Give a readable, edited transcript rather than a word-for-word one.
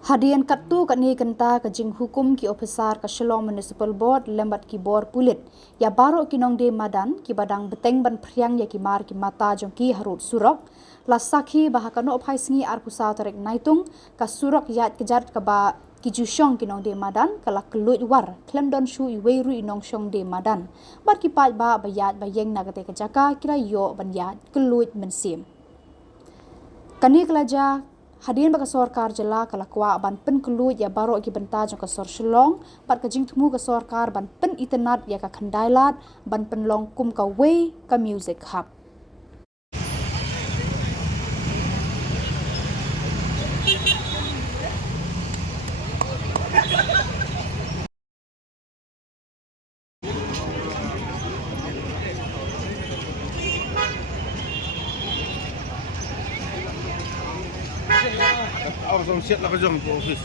Hadian katu kat ni kenta ke jing hukum ki ofisar ke Shillong Municipal Board lembat ki bor pulit ya baru ki nong de madan ki badang beteng ban priang ya ki mar ki mata jong ki harut surok la sakhi bahakano ophai singi ar pusau tarek naitung ka surok yat kejat ke ba ki jusyong ki nong de madan kala kelut war klem don shu i weiru i nong shong de madan bar ki pat ba bayat bayeng nagate ke jaka kira yo ban yat kelut mensim kani kelaja Hadian baka sorkar jela kalakwa ban pen kelut ya baro ki benta jong kasor Shillong pat kajing temu ka sorkar ban pen internet ya ka khandailat ban pen long kum ka way ka music hub Orang siap lah kejong ke ofis.